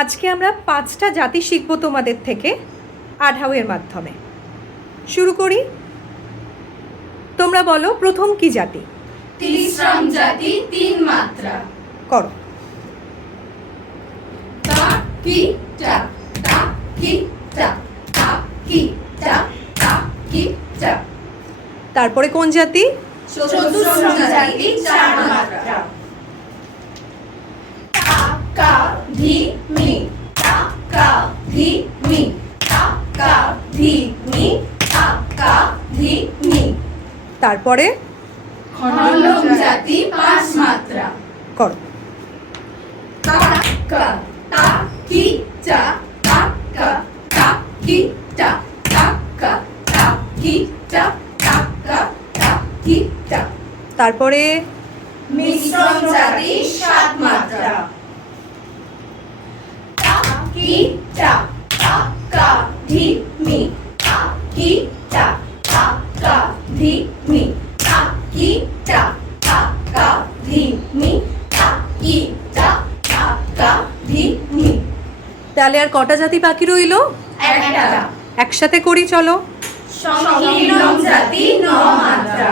আজকে আমরা 5টা জাতি শিখব তোমাদের থেকে আঢাউয়ের মাধ্যমে। শুরু করি। তোমরা বলো প্রথম কি জাতি? তিরিশ্রম জাতি, 3 মাত্রা। করো। তা কি টা, তা কি টা, তা কি টা, তা কি টা। তারপরে কোন জাতি? চতুশ্রম জাতি, 4 মাত্রা। তা কা ধি মি, তা কা ধি মি, তা কা ধি মি, তা কা ধি মি। তারপরে খণ্ডম জাতি, 5 মাত্রা। করো। তা কা, তা কি টা, তা কা, তা কি টা, তা কা, তা কি টা, তা কা, তা কি টা। তারপরে মিশ্রণ জাতি, 7 মাত্রা। তা কি টা, তা কা ধি মি, তা কি টা, তা কা ধি মি, তা কি টা, তা কা ধি মি, তা কি টা, তা কা ধি মি। তাহলে আর কটা জাতি বাকি রইল? একটা। একসাথে করি চলো। সংকীর্ণম জাতি, 9 মাত্রা।